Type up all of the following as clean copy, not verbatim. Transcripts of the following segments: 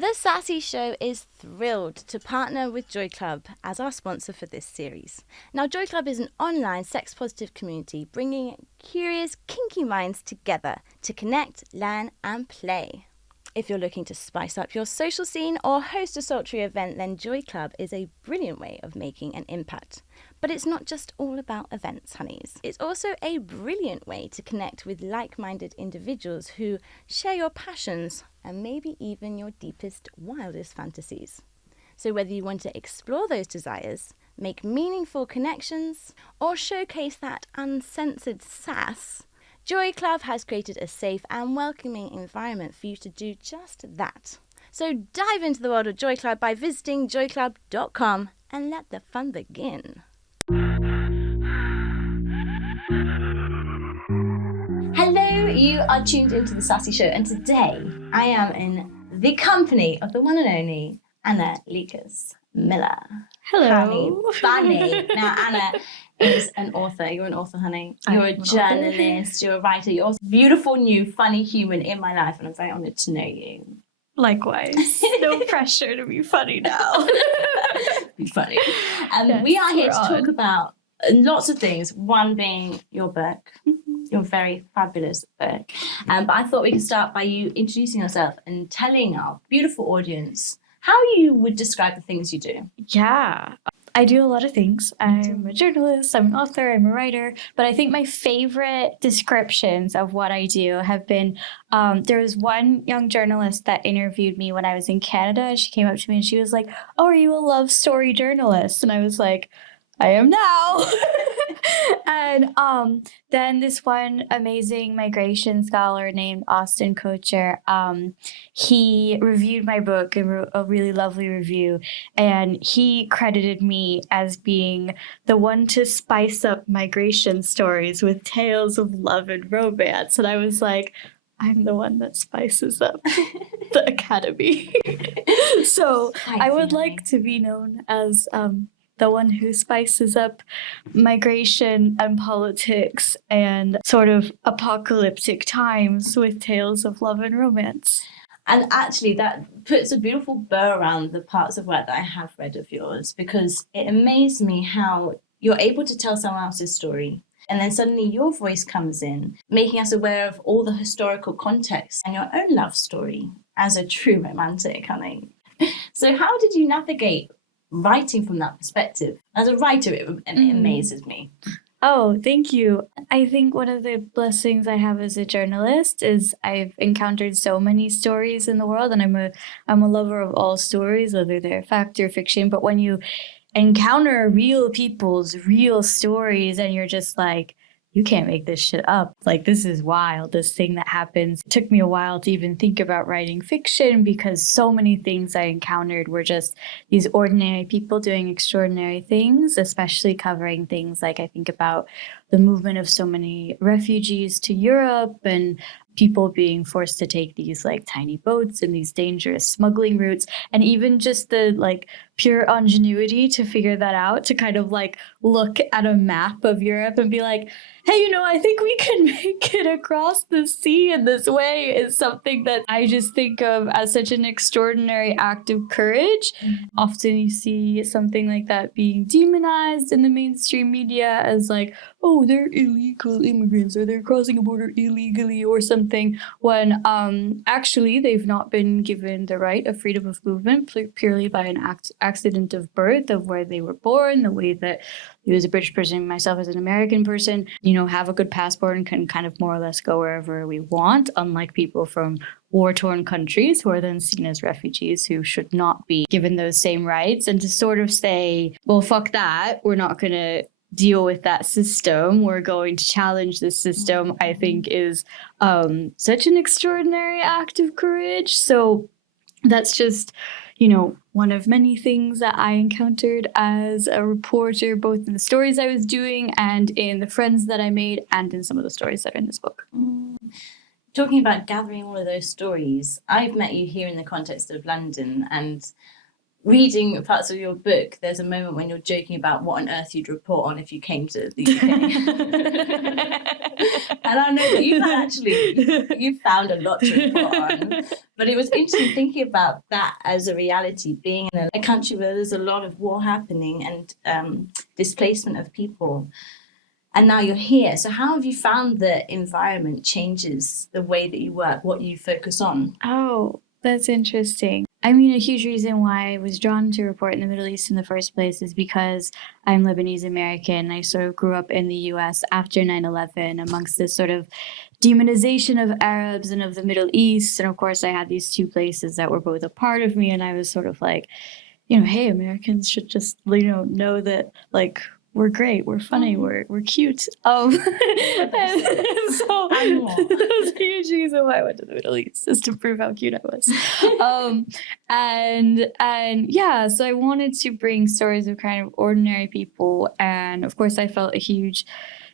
The Sassy Show is thrilled to partner with Joy Club as our sponsor for this series. Now, Joy Club is an online sex-positive community bringing curious, kinky minds together to connect, learn and play. If you're looking to spice up your social scene or host a sultry event, then Joy Club is a brilliant way of making an impact. But it's not just all about events, honeys. It's also a brilliant way to connect with like-minded individuals who share your passions and maybe even your deepest, wildest fantasies. So whether you want to explore those desires, make meaningful connections, or showcase that uncensored sass, Joy Club has created a safe and welcoming environment for you to do just that. So dive into the world of Joy Club by visiting joyclub.com and let the fun begin. Hello, you are tuned into the Sassy Show, and today I am in the company of the one and only Anna Lekas Miller. Hello. Funny. Now, Anna is an author. You're an author, honey. You're a journalist. You're a writer. You're a beautiful, new, funny human in my life, and I'm very honoured to know you. Likewise. No pressure to be funny now. Be funny. Yes, we are here to talk about lots of things. One being your book, your very fabulous book. But I thought we could start by you introducing yourself and telling our beautiful audience how you would describe the things you do. Yeah. I do a lot of things. I'm a journalist, I'm an author, I'm a writer, but I think my favorite descriptions of what I do have been, there was one young journalist that interviewed me when I was in Canada. She came up to me and she was like, "Oh, are you a love story journalist?" And I was like, "I am now." And then this one amazing migration scholar named Austin Kocher, he reviewed my book and wrote a really lovely review. And he credited me as being the one to spice up migration stories with tales of love and romance. And I was like, I'm the one that spices up the academy. So I would like to be known as the one who spices up migration and politics and sort of apocalyptic times with tales of love and romance. And actually that puts a beautiful bow around the parts of work that I have read of yours, because it amazed me how you're able to tell someone else's story and then suddenly your voice comes in, making us aware of all the historical context and your own love story as a true romantic, honey. So how did you navigate writing from that perspective? As a writer, it amazes me. Oh, thank you. I think one of the blessings I have as a journalist is I've encountered so many stories in the world, and I'm a lover of all stories, whether they're fact or fiction. But when you encounter real people's real stories and you're just like, you can't make this shit up. Like, this is wild, this thing that happens. It took me a while to even think about writing fiction because so many things I encountered were just these ordinary people doing extraordinary things, especially covering things like I think about the movement of so many refugees to Europe and people being forced to take these like tiny boats and these dangerous smuggling routes, and even just the like pure ingenuity to figure that out, to kind of like look at a map of Europe and be like, hey, I think we can make it across the sea in this way, is something that I just think of as such an extraordinary act of courage. Often you see something like that being demonized in the mainstream media as like, oh, they're illegal immigrants or they're crossing a border illegally or something, when actually they've not been given the right of freedom of movement purely by an accident of birth, of where they were born, the way that you as a British person, myself as an American person, have a good passport and can kind of more or less go wherever we want, unlike people from war-torn countries who are then seen as refugees who should not be given those same rights. And to sort of say, well, fuck that, we're not going to deal with that system, we're going to challenge this system, I think is such an extraordinary act of courage. So that's just, one of many things that I encountered as a reporter, both in the stories I was doing and in the friends that I made and in some of the stories that are in this book. Talking about gathering all of those stories, I've met you here in the context of London, and reading parts of your book, there's a moment when you're joking about what on earth you'd report on if you came to the UK. And I know that you found a lot to report on. But it was interesting thinking about that as a reality, being in a country where there's a lot of war happening and displacement of people. And now you're here. So how have you found the environment changes the way that you work, what you focus on? Oh, that's interesting. I mean, a huge reason why I was drawn to report in the Middle East in the first place is because I'm Lebanese American. I sort of grew up in the US after 9/11 amongst this sort of demonization of Arabs and of the Middle East. And of course, I had these two places that were both a part of me. And I was sort of like, hey, Americans should just, know that, like, we're great, we're funny, we're cute. And so that's a huge reason why I went to the Middle East, is to prove how cute I was. And yeah, so I wanted to bring stories of kind of ordinary people. And of course, I felt a huge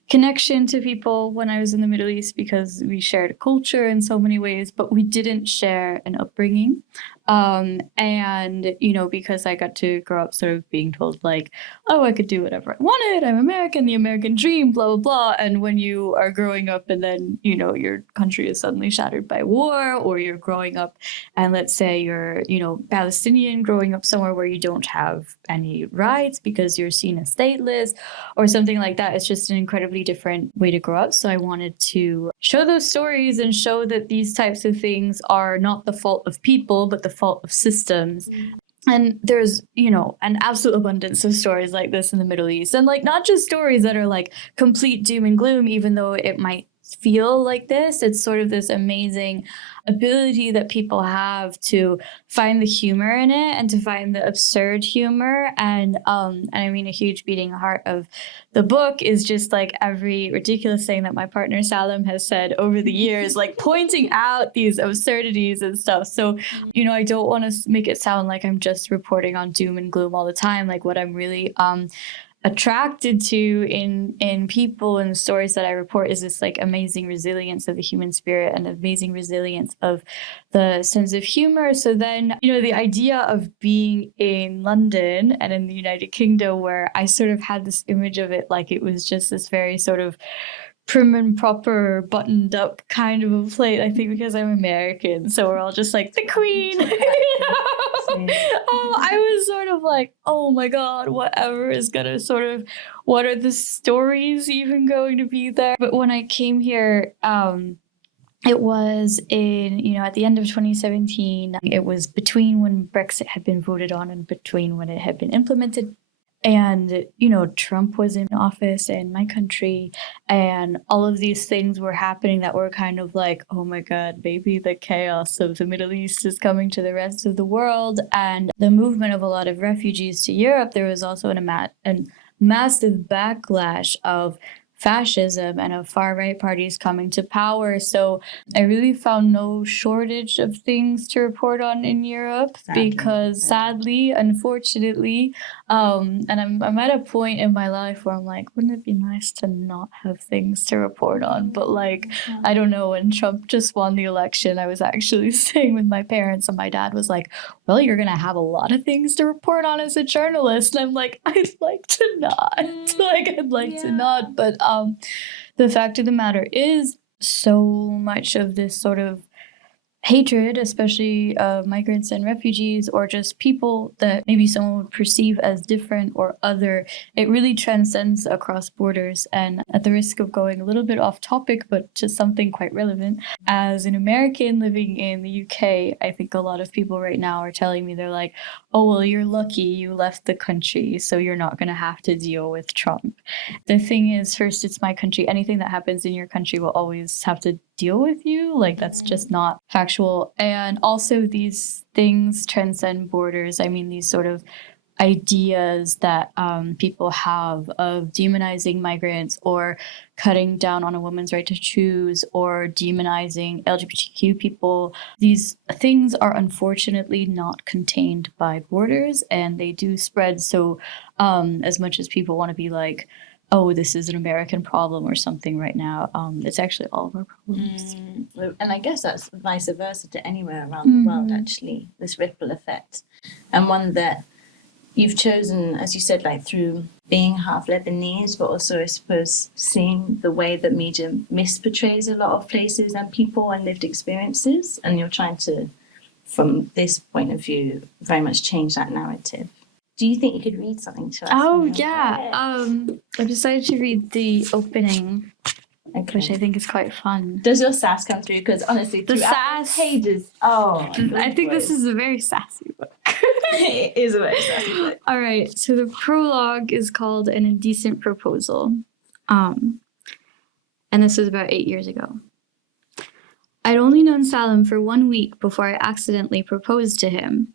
connection to people when I was in the Middle East because we shared a culture in so many ways, but we didn't share an upbringing. And, because I got to grow up sort of being told like, oh, I could do whatever I wanted. I'm American, the American dream, blah, blah, blah. And when you are growing up and then, your country is suddenly shattered by war, or you're growing up and let's say you're, Palestinian growing up somewhere where you don't have any rights because you're seen as stateless or something like that. It's just an incredibly different way to grow up. So I wanted to show those stories and show that these types of things are not the fault of people, but the fault of systems. And there's, an absolute abundance of stories like this in the Middle East. And like, not just stories that are like complete doom and gloom, even though it might feel like this. It's sort of this amazing ability that people have to find the humor in it and to find the absurd humor. And I mean, a huge beating heart of the book is just like every ridiculous thing that my partner Salam has said over the years, like pointing out these absurdities and stuff. So, I don't want to make it sound like I'm just reporting on doom and gloom all the time. Like what I'm really attracted to in people and the stories that I report is this like amazing resilience of the human spirit and amazing resilience of the sense of humor. So then, the idea of being in London and in the United Kingdom, where I sort of had this image of it like it was just this very sort of prim and proper, buttoned up kind of a plate. I think because I'm American, so we're all just like the Queen. I was sort of like, oh my God, whatever is gonna what are the stories even going to be there? But when I came here, it was in, at the end of 2017. It was between when Brexit had been voted on and between when it had been implemented. And, Trump was in office in my country, and all of these things were happening that were kind of like, oh my God, maybe the chaos of the Middle East is coming to the rest of the world. And the movement of a lot of refugees to Europe, there was also a massive backlash of fascism and of far-right parties coming to power. So I really found no shortage of things to report on in Europe because sadly, unfortunately, and I'm at a point in my life where I'm like, wouldn't it be nice to not have things to report on? But like, I don't know, when Trump just won the election, I was actually staying with my parents and my dad was like, well, you're going to have a lot of things to report on as a journalist. And I'm like, I'd like to not. I'd like to not. But the fact of the matter is, so much of this sort of hatred, especially of migrants and refugees, or just people that maybe someone would perceive as different or other, it really transcends across borders. And at the risk of going a little bit off topic, but just something quite relevant, as an American living in the UK, I think a lot of people right now are telling me, they're like, oh, well, you're lucky you left the country, so you're not going to have to deal with Trump. The thing is, first, it's my country. Anything that happens in your country will always have to deal with you. Like, that's just not factual. And also, these things transcend borders. I mean, these sort of ideas that people have of demonizing migrants or cutting down on a woman's right to choose or demonizing LGBTQ people. These things are unfortunately not contained by borders, and they do spread. So as much as people want to be like, oh, this is an American problem or something right now, it's actually all of our problems. And I guess that's vice versa to anywhere around the world, actually, this ripple effect. and one that you've chosen, as you said, like through being half Lebanese, but also, I suppose, seeing the way that media misportrays a lot of places and people and lived experiences, and you're trying to, from this point of view, very much change that narrative. Do you think you could read something to us? Oh, yeah. I decided to read the opening, which I think is quite fun. Does your sass come through? Because honestly, the sass pages. I think this is a very sassy book. It is a very sassy book. All right. So the prologue is called An Indecent Proposal. And this was about 8 years ago. I'd only known Salam for 1 week before I accidentally proposed to him.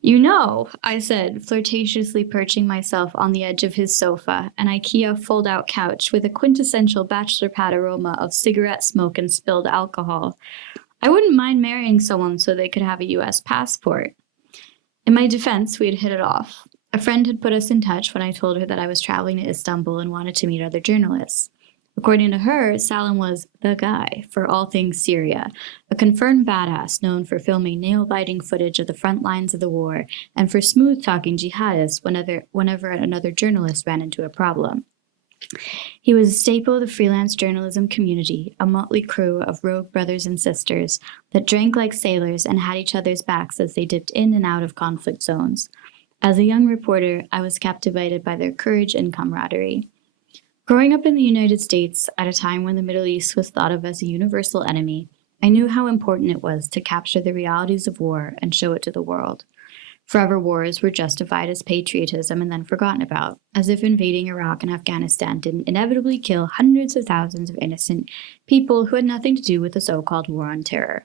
You know, I said, flirtatiously perching myself on the edge of his sofa, an IKEA fold-out couch with a quintessential bachelor pad aroma of cigarette smoke and spilled alcohol. I wouldn't mind marrying someone so they could have a U.S. passport. In my defense, we had hit it off. A friend had put us in touch when I told her that I was traveling to Istanbul and wanted to meet other journalists. According to her, Salam was the guy for all things Syria, a confirmed badass known for filming nail-biting footage of the front lines of the war and for smooth-talking jihadists whenever another journalist ran into a problem. He was a staple of the freelance journalism community, a motley crew of rogue brothers and sisters that drank like sailors and had each other's backs as they dipped in and out of conflict zones. As a young reporter, I was captivated by their courage and camaraderie. Growing up in the United States at a time when the Middle East was thought of as a universal enemy, I knew how important it was to capture the realities of war and show it to the world. Forever wars were justified as patriotism and then forgotten about, as if invading Iraq and Afghanistan didn't inevitably kill hundreds of thousands of innocent people who had nothing to do with the so-called war on terror.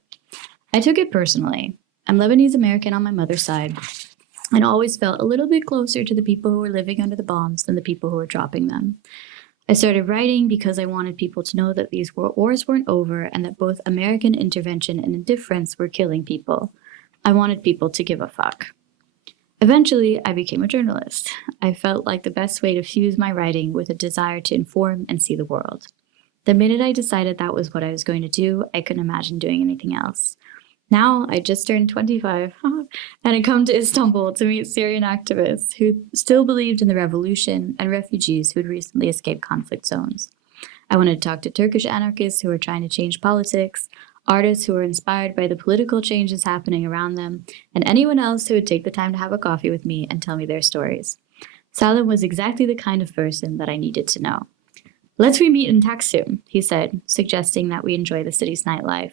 I took it personally. I'm Lebanese American on my mother's side, and always felt a little bit closer to the people who were living under the bombs than the people who were dropping them. I started writing because I wanted people to know that these wars weren't over and that both American intervention and indifference were killing people. I wanted people to give a fuck. Eventually, I became a journalist. I felt like the best way to fuse my writing with a desire to inform and see the world. The minute I decided that was what I was going to do, I couldn't imagine doing anything else. Now, I just turned 25 and had come to Istanbul to meet Syrian activists who still believed in the revolution and refugees who had recently escaped conflict zones. I wanted to talk to Turkish anarchists who were trying to change politics, artists who were inspired by the political changes happening around them, and anyone else who would take the time to have a coffee with me and tell me their stories. Salam was exactly the kind of person that I needed to know. "Let's we meet in Taksim," he said, suggesting that we enjoy the city's nightlife.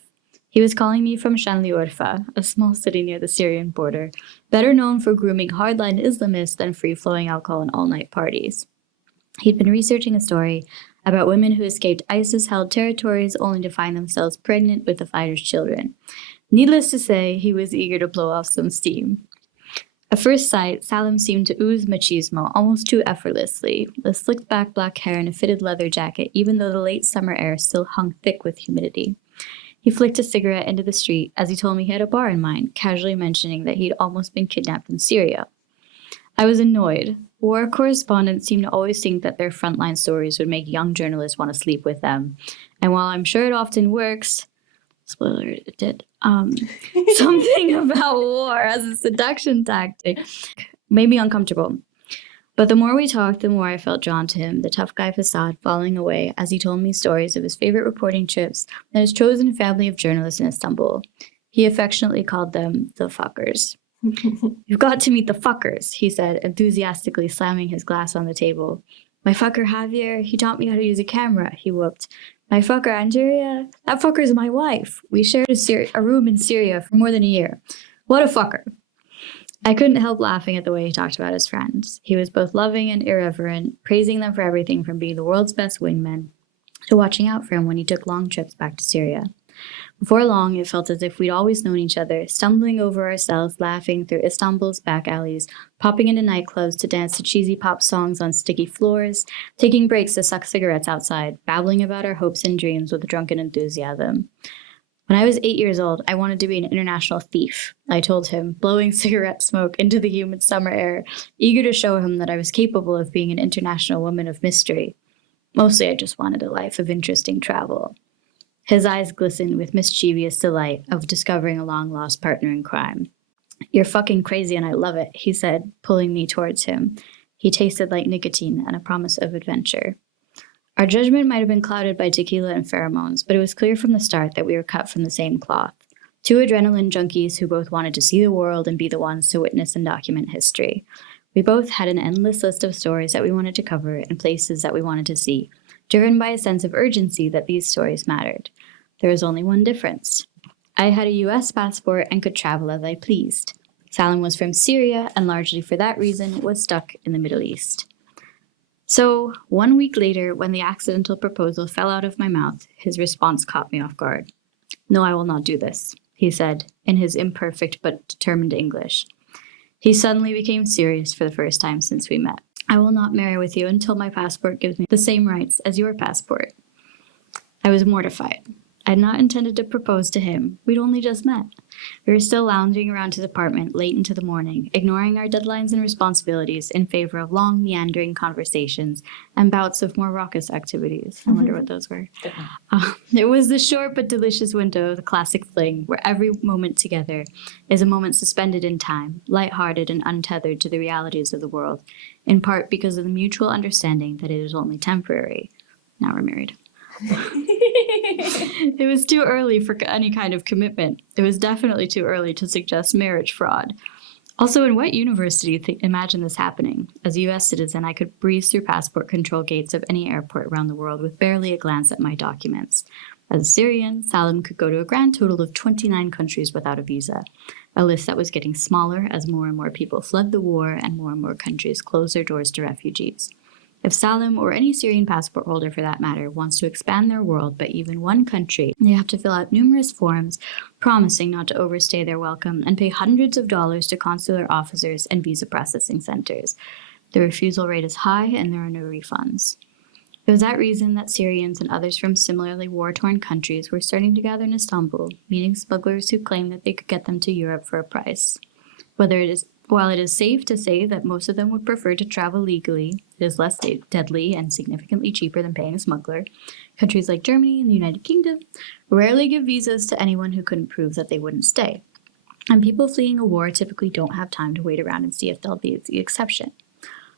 He was calling me from Şanlıurfa, a small city near the Syrian border, better known for grooming hardline Islamists than free-flowing alcohol and all-night parties. He'd been researching a story about women who escaped ISIS-held territories only to find themselves pregnant with the fighters' children. Needless to say, he was eager to blow off some steam. At first sight, Salam seemed to ooze machismo almost too effortlessly, with slicked-back black hair and a fitted leather jacket, even though the late summer air still hung thick with humidity. He flicked a cigarette into the street as he told me he had a bar in mind, casually mentioning that he'd almost been kidnapped in Syria. I was annoyed. War correspondents seem to always think that their frontline stories would make young journalists want to sleep with them. And while I'm sure it often works, spoiler, it did, something about war as a seduction tactic made me uncomfortable. But the more we talked, the more I felt drawn to him, the tough guy facade falling away as he told me stories of his favorite reporting trips and his chosen family of journalists in Istanbul. He affectionately called them the fuckers. "You've got to meet the fuckers," he said, enthusiastically slamming his glass on the table. "My fucker Javier, he taught me how to use a camera," he whooped. "My fucker Andrea, that fucker's my wife. We shared a room in Syria for more than a year. What a fucker." I couldn't help laughing at the way he talked about his friends. He was both loving and irreverent, praising them for everything from being the world's best wingmen to watching out for him when he took long trips back to Syria. Before long, it felt as if we'd always known each other, stumbling over ourselves, laughing through Istanbul's back alleys, popping into nightclubs to dance to cheesy pop songs on sticky floors, taking breaks to suck cigarettes outside, babbling about our hopes and dreams with drunken enthusiasm. When I was 8 years old, I wanted to be an international thief, I told him, blowing cigarette smoke into the humid summer air, eager to show him that I was capable of being an international woman of mystery. Mostly I just wanted a life of interesting travel. His eyes glistened with mischievous delight of discovering a long-lost partner in crime. "You're fucking crazy and I love it," he said, pulling me towards him. He tasted like nicotine and a promise of adventure. Our judgment might have been clouded by tequila and pheromones, but it was clear from the start that we were cut from the same cloth. Two adrenaline junkies who both wanted to see the world and be the ones to witness and document history. We both had an endless list of stories that we wanted to cover and places that we wanted to see, driven by a sense of urgency that these stories mattered. There was only one difference. I had a US passport and could travel as I pleased. Salam was from Syria and largely for that reason was stuck in the Middle East. So, 1 week later, when the accidental proposal fell out of my mouth, his response caught me off guard. "No, I will not do this," he said, in his imperfect but determined English. He suddenly became serious for the first time since we met. "I will not marry with you until my passport gives me the same rights as your passport." I was mortified. I had not intended to propose to him. We'd only just met. We were still lounging around his apartment late into the morning, ignoring our deadlines and responsibilities in favor of long, meandering conversations and bouts of more raucous activities. I wonder what those were. It was the short but delicious window of the classic fling, where every moment together is a moment suspended in time, lighthearted and untethered to the realities of the world, in part because of the mutual understanding that it is only temporary. Now we're married. It was too early for any kind of commitment. It was definitely too early to suggest marriage fraud. Also, in what universe did you imagine this happening? As a US citizen, I could breeze through passport control gates of any airport around the world with barely a glance at my documents. As a Syrian, Salam could go to a grand total of 29 countries without a visa, a list that was getting smaller as more and more people fled the war and more countries closed their doors to refugees. If Salam, or any Syrian passport holder for that matter, wants to expand their world by even one country, they have to fill out numerous forms promising not to overstay their welcome and pay hundreds of dollars to consular officers and visa processing centers. The refusal rate is high and there are no refunds. It was that reason that Syrians and others from similarly war-torn countries were starting to gather in Istanbul, meeting smugglers who claimed that they could get them to Europe for a price. While it is safe to say that most of them would prefer to travel legally, it is less deadly and significantly cheaper than paying a smuggler. Countries like Germany and the United Kingdom rarely give visas to anyone who couldn't prove that they wouldn't stay. And people fleeing a war typically don't have time to wait around and see if they'll be the exception.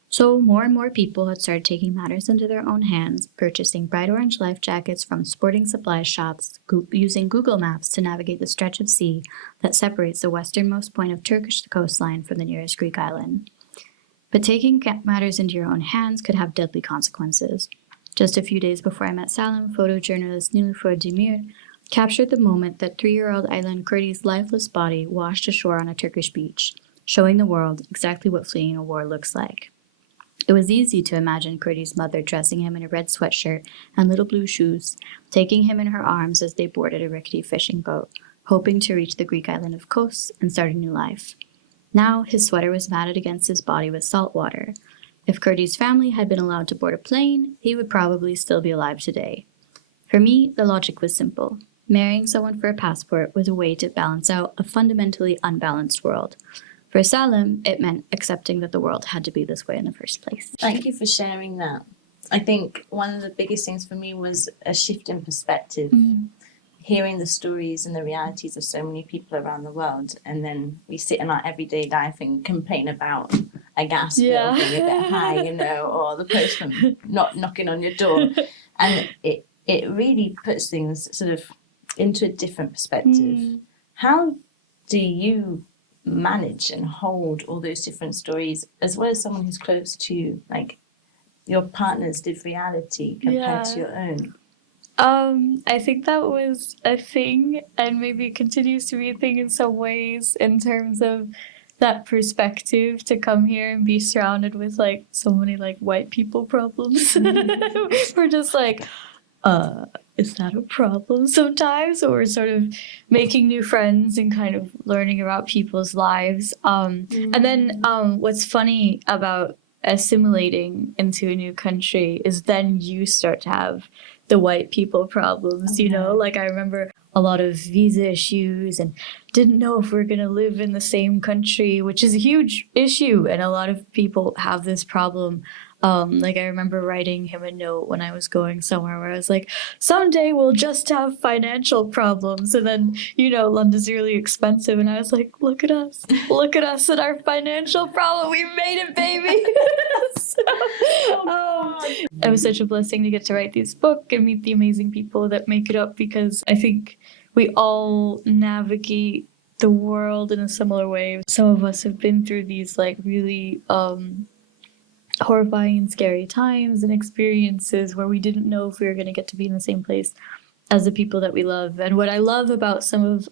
So more and more people had started taking matters into their own hands, purchasing bright orange life jackets from sporting supply shops, using Google Maps to navigate the stretch of sea that separates the westernmost point of Turkish coastline from the nearest Greek island. But taking matters into your own hands could have deadly consequences. Just a few days before I met Salam, photojournalist Nilüfer Demir captured the moment that 3-year-old Aylan Kurdi's lifeless body washed ashore on a Turkish beach, showing the world exactly what fleeing a war looks like. It was easy to imagine Kurdi's mother dressing him in a red sweatshirt and little blue shoes, taking him in her arms as they boarded a rickety fishing boat, hoping to reach the Greek island of Kos and start a new life. Now his sweater was matted against his body with salt water. If Kurdi's family had been allowed to board a plane, he would probably still be alive today. For me, the logic was simple. Marrying someone for a passport was a way to balance out a fundamentally unbalanced world. For Salam, it meant accepting that the world had to be this way in the first place. Thank you for sharing that. I think one of the biggest things for me was a shift in perspective. Hearing the stories and the realities of so many people around the world, and then we sit in our everyday life and complain about a gas bill being a bit high, or the postman not knocking on your door. And it really puts things sort of into a different perspective. How do you manage and hold all those different stories, as well as someone who's close to you, like your partner's lived reality compared to your own? I think that was a thing, and maybe it continues to be a thing in some ways, in terms of that perspective, to come here and be surrounded with so many white people problems. We're just is that a problem sometimes? Or sort of making new friends and kind of learning about people's lives. And then what's funny about assimilating into a new country is then you start to have the white people problems, I remember a lot of visa issues and didn't know if we're going to live in the same country, which is a huge issue. And a lot of people have this problem Like, I remember writing him a note when I was going somewhere where I was like, someday we'll just have financial problems. And then, London's really expensive. And I was like, look at us and our financial problem. We made it, baby. It was such a blessing to get to write this book and meet the amazing people that make it up, because I think we all navigate the world in a similar way. Some of us have been through these like really horrifying and scary times and experiences where we didn't know if we were going to get to be in the same place as the people that we love. And what I love about some of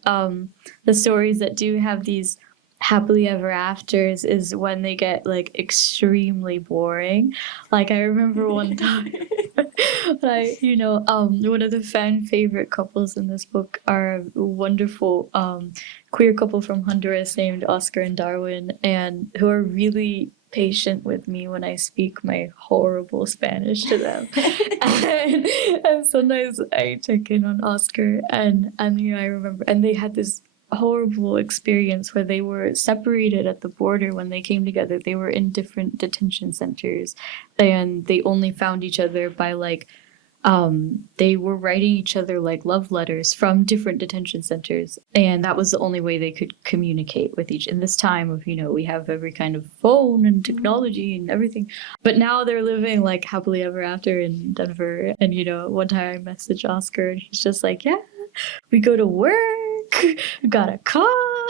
the stories that do have these happily ever afters is when they get like extremely boring. Like, I remember one time one of the fan favorite couples in this book are a wonderful queer couple from Honduras named Oscar and Darwin, and who are really patient with me when I speak my horrible Spanish to them. and sometimes I check in on Oscar and I remember, and they had this horrible experience where they were separated at the border when they came together. They were in different detention centers, and they only found each other by like they were writing each other like love letters from different detention centers, and that was the only way they could communicate with each in this time of we have every kind of phone and technology and everything. But now they're living like happily ever after in Denver. And one time I messaged Oscar and he's just like, yeah, we go to work, we got a car.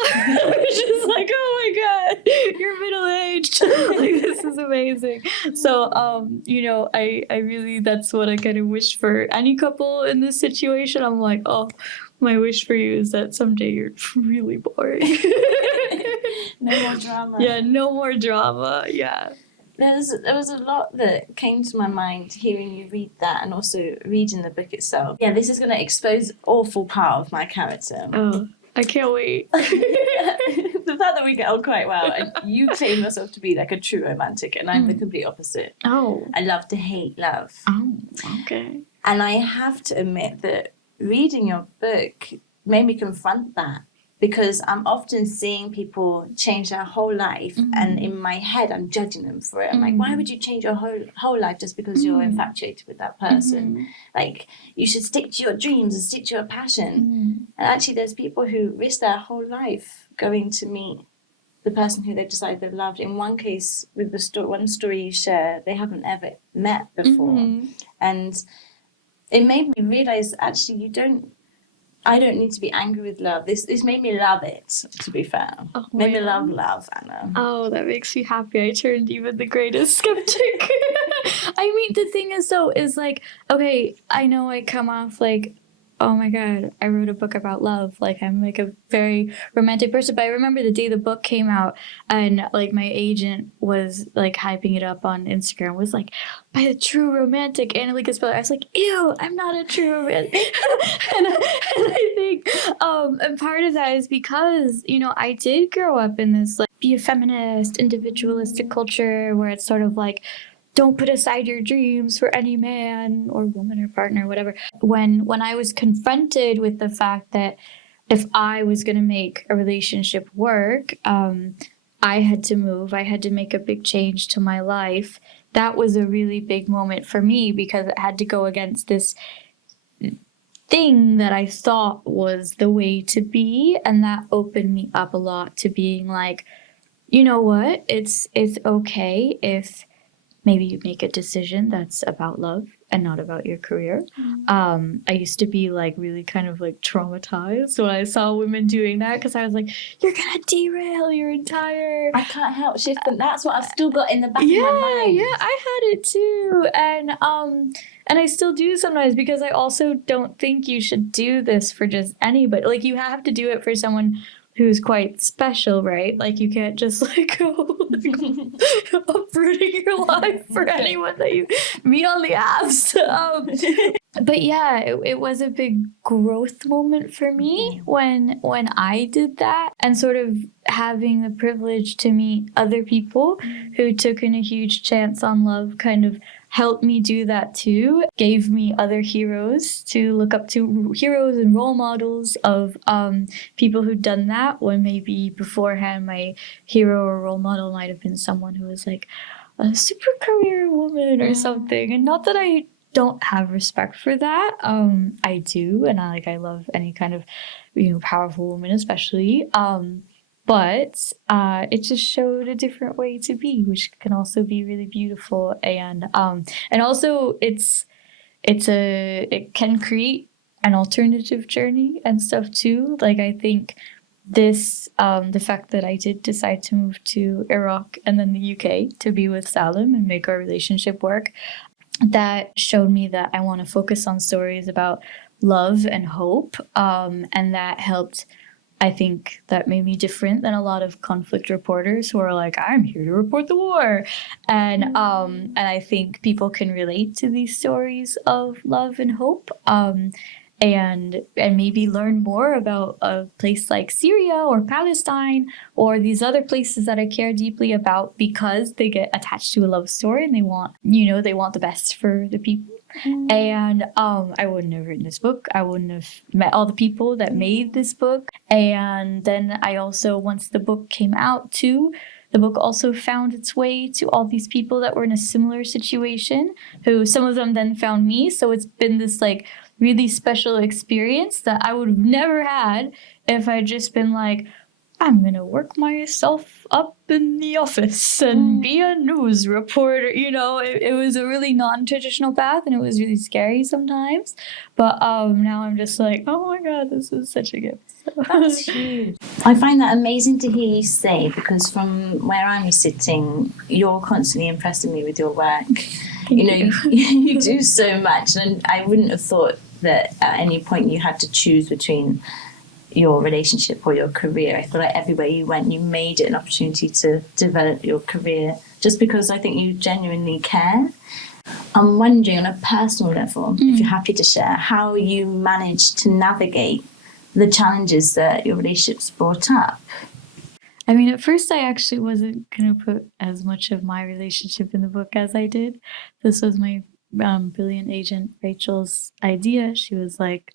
It's just like, oh my god, you're middle-aged. Like, this is amazing. So I really, that's what I kind of wish for any couple in this situation. I'm like, oh, my wish for you is that someday you're really boring. No more drama. Yeah, no more drama. Yeah. There was a lot that came to my mind hearing you read that, and also reading the book itself. Yeah, this is going to expose an awful part of my character. Oh, I can't wait. The fact that we get on quite well, and you claim yourself to be like a true romantic, and I'm the complete opposite. Oh. I love to hate love. Oh, okay. And I have to admit that reading your book made me confront that. Because I'm often seeing people change their whole life, and in my head I'm judging them for it. I'm like, why would you change your whole life just because you're infatuated with that person? Like, you should stick to your dreams and stick to your passion. And actually, there's people who risk their whole life going to meet the person who they've decided they've loved. In one case, with the one story you share, they haven't ever met before. And it made me realize, actually, I don't need to be angry with love. This made me love it, to be fair. Oh, made me love, Anna. Oh, that makes me happy. I turned even the greatest skeptic. I mean, the thing is, though, is like, okay, I know I come off like, oh my god, I wrote a book about love. Like, I'm like a very romantic person. But I remember the day the book came out, and like my agent was like hyping it up on Instagram, was like, by a true romantic, Anna Lekas Miller. I was like, ew, I'm not a true romantic. and I think and part of that is because, I did grow up in this like be a feminist, individualistic culture where it's sort of like, don't put aside your dreams for any man or woman or partner, whatever. When I was confronted with the fact that if I was going to make a relationship work, I had to move. I had to make a big change to my life. That was a really big moment for me because it had to go against this thing that I thought was the way to be. And that opened me up a lot to being like, you know what? It's okay if maybe you make a decision that's about love and not about your career. I used to be like really kind of like traumatized when I saw women doing that because I was like, you're gonna derail your entire... I can't help shifting. That's what I've still got in the back of my mind. Yeah, I had it too. And I still do sometimes because I also don't think you should do this for just anybody. Like, you have to do it for someone who's quite special, right? Like, you can't just like go uprooting your life for anyone that you meet on the apps. But yeah, it was a big growth moment for me when I did that, and sort of having the privilege to meet other people who took in a huge chance on love kind of helped me do that too. Gave me other heroes to look up to, heroes and role models of people who'd done that, when maybe beforehand my hero or role model might have been someone who was like, a super career woman or something. And not that I don't have respect for that. I do, and I love any kind of, powerful woman, especially. But it just showed a different way to be, which can also be really beautiful. And also it can create an alternative journey and stuff too. Like, I think this the fact that I did decide to move to Iraq and then the UK to be with Salam and make our relationship work, that showed me that I want to focus on stories about love and hope, and that helped. I think that made me different than a lot of conflict reporters who are like, I'm here to report the war. And I think people can relate to these stories of love and hope. And maybe learn more about a place like Syria or Palestine or these other places that I care deeply about, because they get attached to a love story and they want the best for the people. And I wouldn't have written this book. I wouldn't have met all the people that made this book. And then I also, once the book came out too, the book also found its way to all these people that were in a similar situation, who some of them then found me. So it's been this like really special experience that I would have never had if I'd just been like, I'm going to work myself up in the office and be a news reporter. It was a really non-traditional path, and it was really scary sometimes. But now I'm just like, oh my God, this is such a gift. That's huge. I find that amazing to hear you say, because from where I'm sitting, you're constantly impressing me with your work. You do so much, and I wouldn't have thought that at any point you had to choose between your relationship or your career. I feel like everywhere you went, you made it an opportunity to develop your career, just because I think you genuinely care. I'm wondering, on a personal level, if you're happy to share, how you managed to navigate the challenges that your relationships brought up. I mean, at first I actually wasn't going to put as much of my relationship in the book as I did. This was my brilliant agent Rachel's idea. She was like,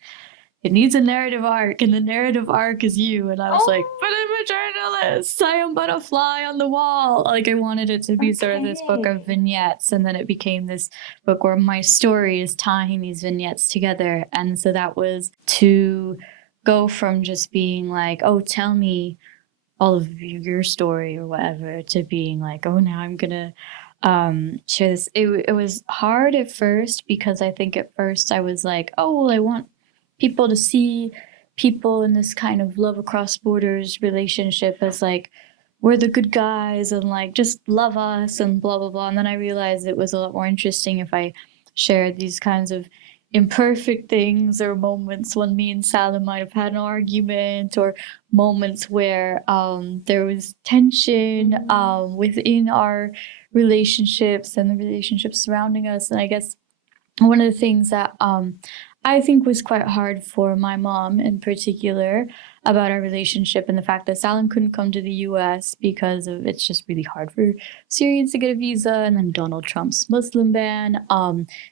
it needs a narrative arc, and the narrative arc is you. And I was like, but I'm a journalist. I am but a fly on the wall. Like, I wanted it to be sort of this book of vignettes, and then it became this book where my story is tying these vignettes together. And so that was to go from just being like, oh, tell me all of your story or whatever, to being like, oh, now I'm gonna share this. It was hard at first, because I think at first I was like, oh, well, I want people to see people in this kind of love across borders relationship as like, we're the good guys and like just love us and blah blah blah. And then I realized it was a lot more interesting if I shared these kinds of imperfect things, or moments when me and Salam might have had an argument, or moments where there was tension within our relationships and the relationships surrounding us. And I guess one of the things that I think was quite hard for my mom in particular about our relationship, and the fact that Salam couldn't come to the US because of, it's just really hard for Syrians to get a visa, and then Donald Trump's Muslim ban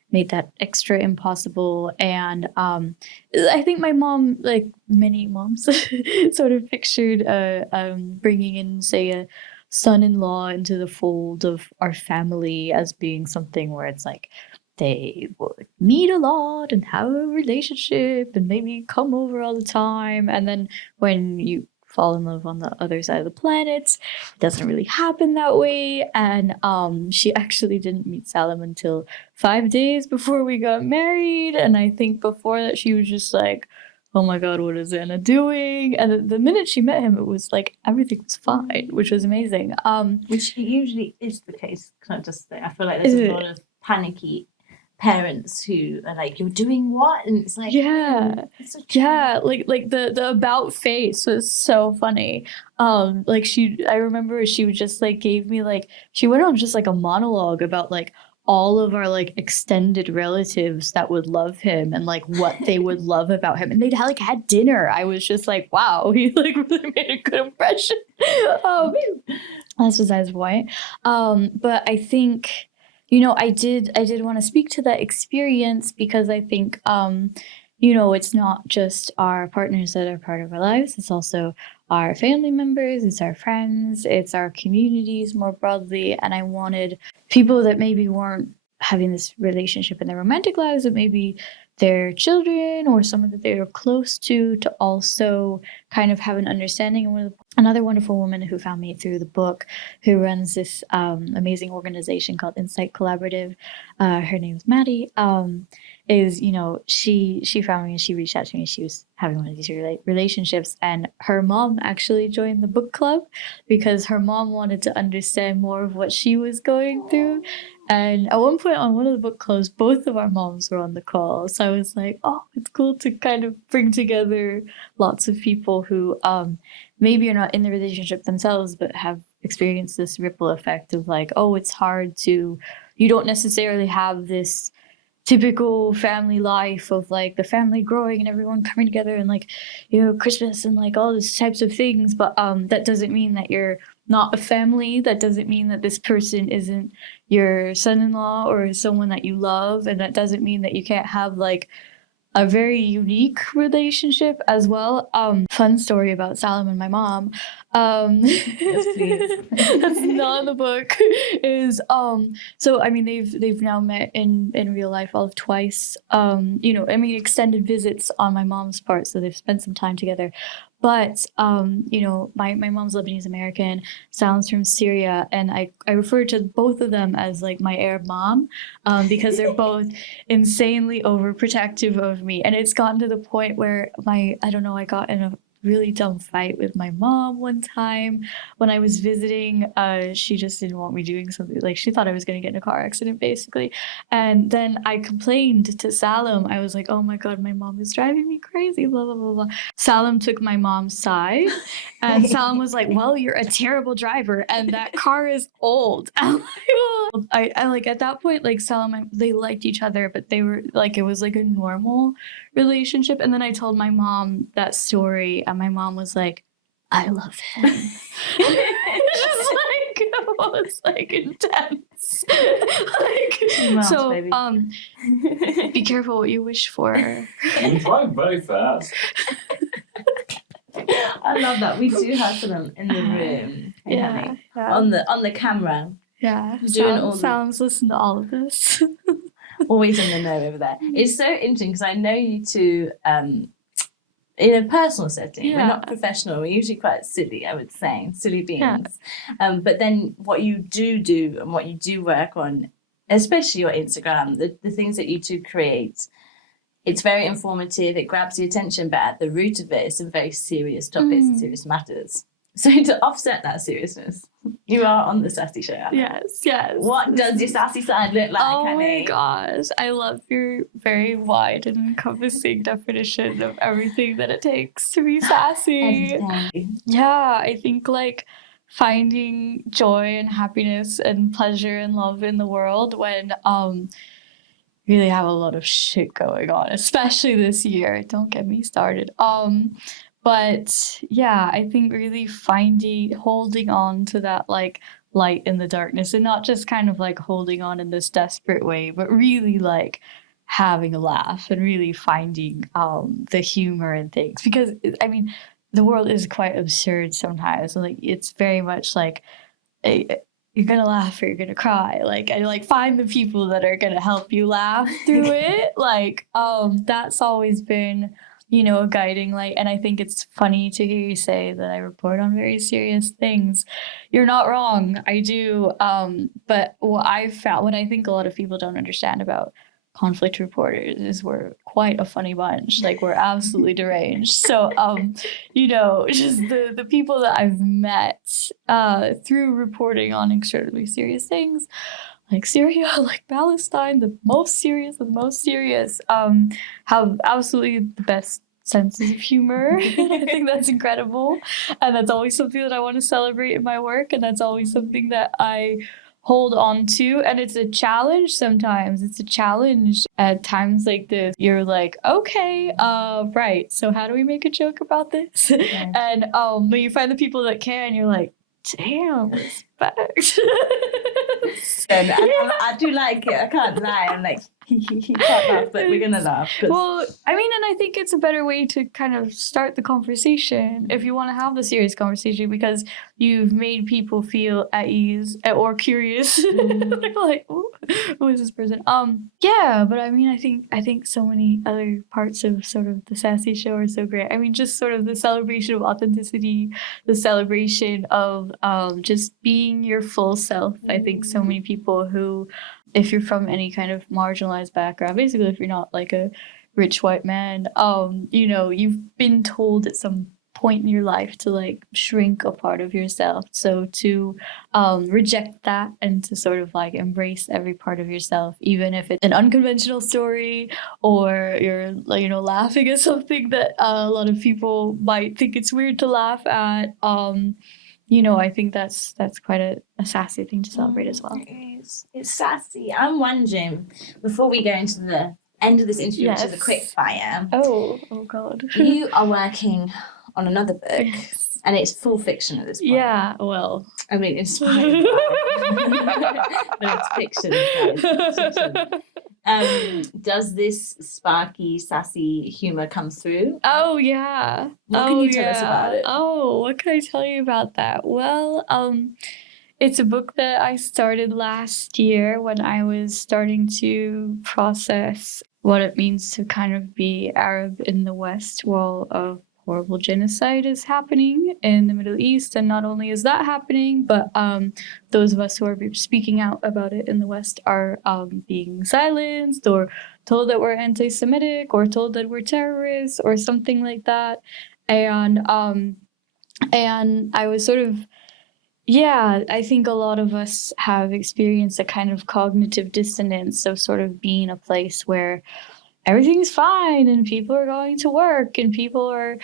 made that extra impossible. And I think my mom, like many moms, sort of pictured bringing in, say, a son-in-law into the fold of our family as being something where it's like, they would meet a lot and have a relationship and maybe come over all the time. And then when you fall in love on the other side of the planet, it doesn't really happen that way. And she actually didn't meet Salam until 5 days before we got married. And I think before that, she was just like, oh my God, what is Anna doing? And the minute she met him, it was like everything was fine, which was amazing. Which usually is the case. Can I just say, I feel like there's a lot of panicky parents who are like, you're doing what? And it's like, like the about face was so funny. I remember she would just like gave me like, she went on just like a monologue about like all of our like extended relatives that would love him and like what they would love about him, and they'd had dinner. I was just like, wow, he like really made a good impression. That's besides the point. But I think, I did want to speak to that experience, because I think, it's not just our partners that are part of our lives. It's also our family members, it's our friends, it's our communities more broadly. And I wanted people that maybe weren't having this relationship in their romantic lives, but maybe their children or someone that they were close to also kind of have an understanding. And another wonderful woman who found me through the book, who runs this amazing organization called Insight Collaborative, her name is Maddie, is, you know, she found me and she reached out to me. She was having one of these relationships, and her mom actually joined the book club because her mom wanted to understand more of what she was going through. And at one point on one of the book clubs, both of our moms were on the call. So I was like, oh, it's cool to kind of bring together lots of people who maybe are not in the relationship themselves, but have experienced this ripple effect of like, oh, it's hard to, you don't necessarily have this typical family life of like the family growing and everyone coming together and like, you know, Christmas and like all these types of things. But that doesn't mean that you're not a family. That doesn't mean that this person isn't your son-in-law or someone that you love. And that doesn't mean that you can't have like a very unique relationship as well. Fun story about Salam and my mom. Yes, please. That's not in the book. Is so I mean they've now met in real life all of twice. You know, I mean extended visits on my mom's part, so they've spent some time together. But you know, my mom's Lebanese American, Salam's from Syria, and I refer to both of them as like my Arab mom, because they're both insanely overprotective of me. And it's gotten to the point where I got in a really dumb fight with my mom one time when I was visiting. She just didn't want me doing something, like she thought I was going to get in a car accident basically. And then I complained to Salam. I was like, oh my God, my mom is driving me crazy, blah, blah, blah, blah. Salam took my mom's side and Salam was like, well, you're a terrible driver and that car is old. I like at that point, like Salam, they liked each other, but they were like, it was like a normal relationship. And then I told my mom that story and my mom was like, I love him. Just like, it was like intense. Like, so baby. Be careful what you wish for. You drive very fast. I love that. We do have them in the room. Yeah. On the camera. Yeah. Doing all Salam's listen to all of this. Always in the know over there. It's so interesting because I know you two in a personal setting. Yeah. We're not professional. We're usually quite silly, I would say. Silly beings. Yeah. But then what you do and what you do work on, especially your Instagram, the things that you two create, it's very informative. It grabs your attention, but at the root of it is some very serious topics and serious matters. So to offset that seriousness, you are on the Sassy Show. Anna. Yes. What does your sassy side look like, Oh honey? my gosh. I love your very wide and encompassing definition of everything that it takes to be sassy. Yeah, I think like finding joy and happiness and pleasure and love in the world when really have a lot of shit going on, especially this year. Don't get me started. But yeah, I think really holding on to that like light in the darkness, and not just kind of like holding on in this desperate way, but really like having a laugh and really finding the humor in things. Because I mean, the world is quite absurd sometimes. Like it's very much like you're gonna laugh or you're gonna cry. Like I like find the people that are gonna help you laugh through it. Like that's always been, you know, a guiding light. And I think it's funny to hear you say that I report on very serious things. You're not wrong. I do. But what I think a lot of people don't understand about conflict reporters is we're quite a funny bunch. Like we're absolutely deranged. So, you know, just the people that I've met through reporting on extremely serious things, like Syria, like Palestine, the most serious, have absolutely the best senses of humor. I think that's incredible. And that's always something that I want to celebrate in my work. And that's always something that I hold on to. And it's a challenge sometimes. It's a challenge at times like this. You're like, okay, right. So how do we make a joke about this? Okay. And but you find the people that can, you're like, damn, respect. I do like it. I can't lie. I'm like, You can't laugh, but we're gonna laugh. Well, I mean, and I think it's a better way to kind of start the conversation if you want to have the serious conversation, because you've made people feel at ease or curious. They're like, who is this person? Yeah, but I mean, I think so many other parts of sort of the Sassy Show are so great. I mean, just sort of the celebration of authenticity, the celebration of just being your full self. I think so many people who, if you're from any kind of marginalized background, basically if you're not like a rich white man, you know, you've been told at some point in your life to like shrink a part of yourself. So to reject that and to sort of like embrace every part of yourself, even if it's an unconventional story or you're like, you know, laughing at something that a lot of people might think it's weird to laugh at. You know, I think that's quite a sassy thing to celebrate as well. It is. It's sassy. I'm wondering, before we go into the end of this interview, which is a quick fire. Oh God. You are working on another book, and it's full fiction at this point. Yeah, well. I mean, inspired by but it's fiction, guys. It's fiction. Does this sparky, sassy humor come through? Oh yeah. What can you tell us about it? Oh, what can I tell you about that? Well, it's a book that I started last year when I was starting to process what it means to kind of be Arab in the West while a horrible genocide is happening in the Middle East. And not only is that happening, but those of us who are speaking out about it in the West are being silenced or told that we're anti-Semitic or told that we're terrorists or something like that. And I was sort of, yeah, I think a lot of us have experienced a kind of cognitive dissonance of sort of being a place where everything's fine and people are going to work and people are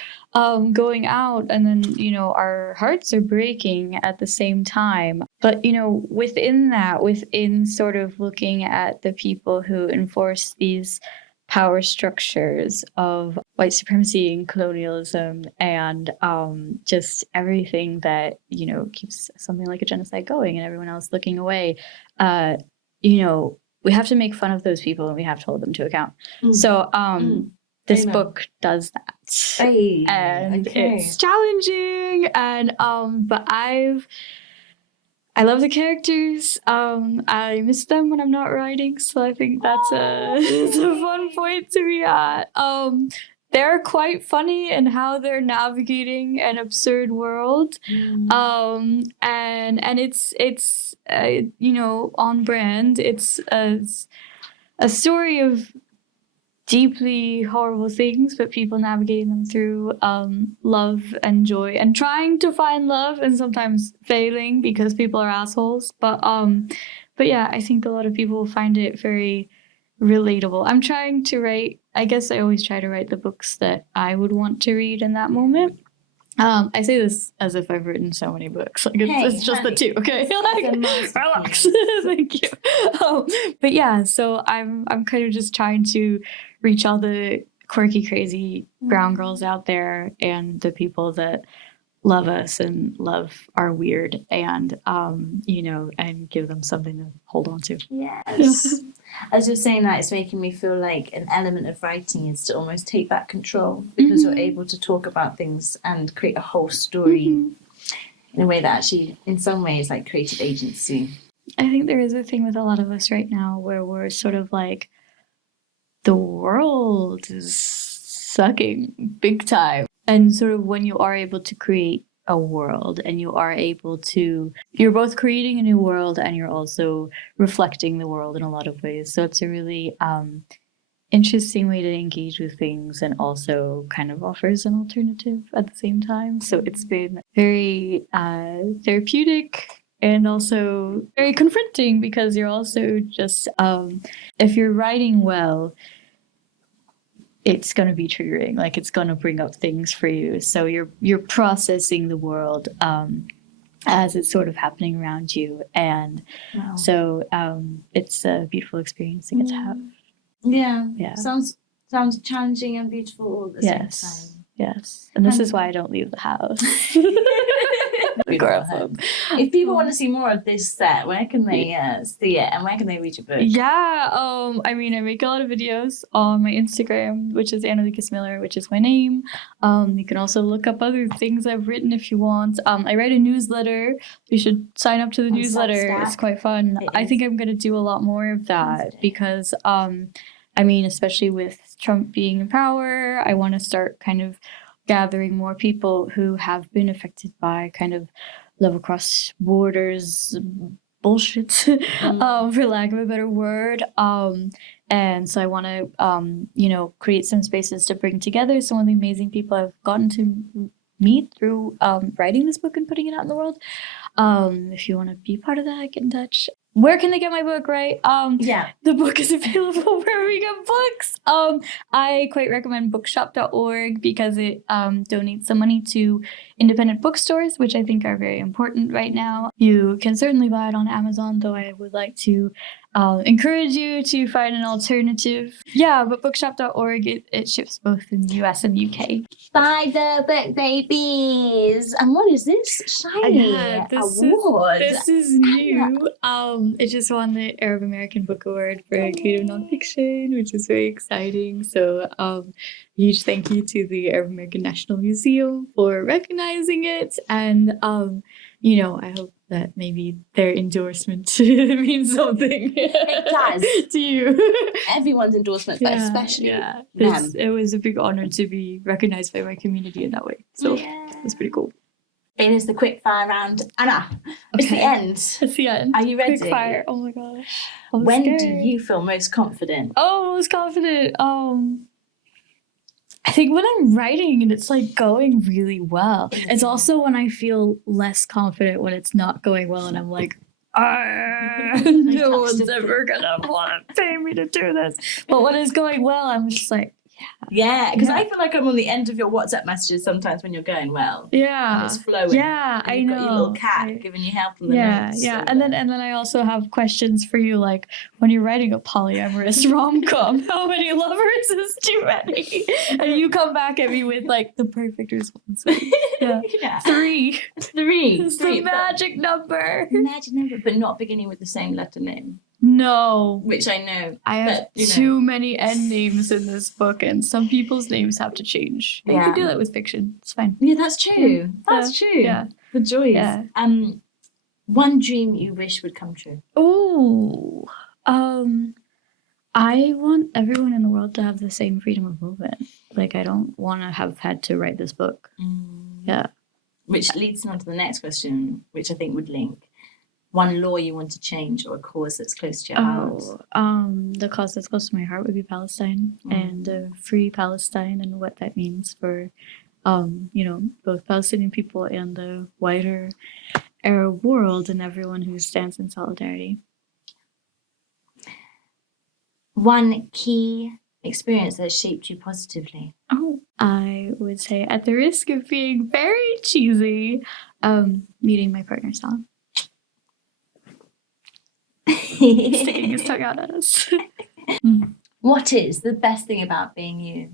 going out, and then, you know, our hearts are breaking at the same time. But, you know, within that, within sort of looking at the people who enforce these power structures of white supremacy and colonialism and just everything that, you know, keeps something like a genocide going and everyone else looking away, you know, we have to make fun of those people and we have to hold them to account. So this book does that. Hey, and it's challenging, and but I love the characters. I miss them when I'm not writing, so I think that's it's a fun point to be at. They're quite funny in how they're navigating an absurd world, and it's you know, on brand. It's a story of deeply horrible things, but people navigating them through love and joy and trying to find love and sometimes failing because people are assholes. But yeah, I think a lot of people find it very relatable. I'm trying to write, I guess I always try to write the books that I would want to read in that moment. I say this as if I've written so many books. Like it's just the two, okay? Like, relax. Thank you. But yeah, so I'm kind of just trying to reach all the quirky, crazy brown girls out there and the people that love us and love our weird, and you know, and give them something to hold on to. Yes. As you're saying that, it's making me feel like an element of writing is to almost take back control, because you're able to talk about things and create a whole story in a way that actually, in some ways, like creative agency. I think there is a thing with a lot of us right now where we're sort of like, the world is sucking big time. And sort of when you are able to create a world and you are able to, you're both creating a new world and you're also reflecting the world in a lot of ways. So it's a really interesting way to engage with things, and also kind of offers an alternative at the same time. So it's been very therapeutic and also very confronting, because you're also just, if you're writing well, it's going to be triggering, like it's going to bring up things for you. So you're processing the world as it's sort of happening around you. And so it's a beautiful experience to get to have. Yeah. Sounds challenging and beautiful all at the same time. Yes. And this is why I don't leave the house. If people want to see more of this set, where can they see it, and where can they read your book? Yeah, I mean, I make a lot of videos on my Instagram, which is Anna Lekas Miller, which is my name. You can also look up other things I've written if you want. I write a newsletter. You should sign up to the newsletter. Substack. It's quite fun. I think I'm going to do a lot more of that because, I mean, especially with Trump being in power, I want to start kind of gathering more people who have been affected by kind of love across borders bullshit, for lack of a better word. And so I want to, create some spaces to bring together some of the amazing people I've gotten to meet through writing this book and putting it out in the world. If you want to be part of that, get in touch. Where can they get my book, right? The book is available wherever you get books. I quite recommend bookshop.org because it donates some money to independent bookstores, which I think are very important right now. You can certainly buy it on Amazon, though I would like to encourage you to find an alternative. Yeah, but bookshop.org, it ships both in the US and UK. Buy the book, babies! And what is this shiny award? This is new. It just won the Arab American Book Award for creative nonfiction, which is very exciting. So huge thank you to the Arab American National Museum for recognizing it. And, I hope that maybe their endorsement means something. It does. To you. Everyone's endorsement, but especially them. It was a big honor to be recognized by my community in that way. So it was pretty cool. It is the quick fire round. Anna, it's the end. It's the end. Are you ready? Quick fire. Oh my gosh. When do you feel most confident? Most confident. I think when I'm writing and it's like going really well. It's also when I feel less confident when it's not going well and I'm like, no one's ever gonna want to pay me to do this. But when it's going well, I'm just like, yeah, because I feel like I'm on the end of your WhatsApp messages sometimes when you're going well. Yeah, and it's flowing. Yeah, and you've got your little cat giving you help on the notes. Yeah. And then I also have questions for you, like when you're writing a polyamorous rom-com, how many lovers is too many? And you come back at me with like the perfect response. Yeah. Three. It's the magic number. Magic number, but not beginning with the same letter name. No. Which I know. I have too many end names in this book, and some people's names have to change. You can do that with fiction. It's fine. Yeah, that's true. That's true. Yeah. The joys. Yeah. One dream you wish would come true. Oh. I want everyone in the world to have the same freedom of movement. Like, I don't want to have had to write this book. Yeah. Which leads on to the next question, which I think would link. One law you want to change or a cause that's close to your heart? The cause that's close to my heart would be Palestine and free Palestine and what that means for, both Palestinian people and the wider Arab world and everyone who stands in solidarity. One key experience that shaped you positively? I would say, at the risk of being very cheesy, meeting my partner, Salam. Sticking his tongue out at us. What is the best thing about being you?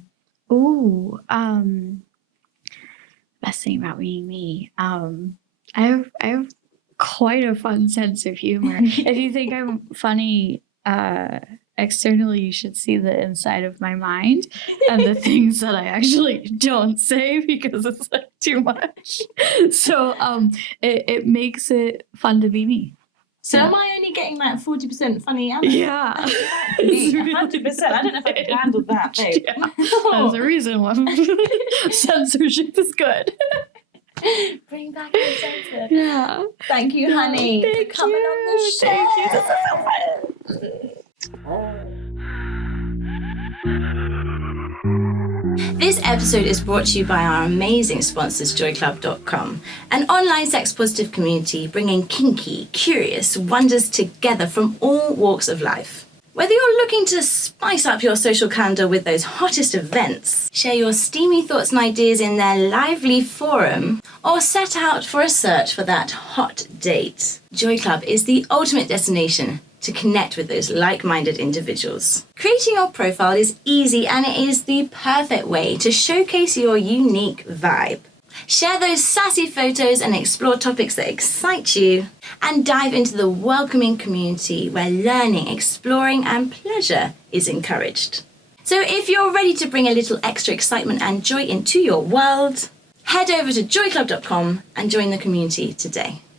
Best thing about being me. I have quite a fun sense of humor. If you think I'm funny externally, you should see the inside of my mind and the things that I actually don't say because it's like too much. So it makes it fun to be me. So am I only getting like 40% funny? Yeah. 100%. I don't know if I can handle that, babe. Yeah. There's a reason why censorship is good. Bring back the censor. Yeah. Thank you, honey, for coming on the show. Thank you. This is so fun. This episode is brought to you by our amazing sponsors, joyclub.com, an online sex-positive community bringing kinky, curious wonders together from all walks of life. Whether you're looking to spice up your social calendar with those hottest events, share your steamy thoughts and ideas in their lively forum, or set out for a search for that hot date, Joy Club is the ultimate destination to connect with those like-minded individuals. Creating your profile is easy and it is the perfect way to showcase your unique vibe. Share those sassy photos and explore topics that excite you. And dive into the welcoming community where learning, exploring, and pleasure is encouraged. So if you're ready to bring a little extra excitement and joy into your world, head over to joyclub.com and join the community today.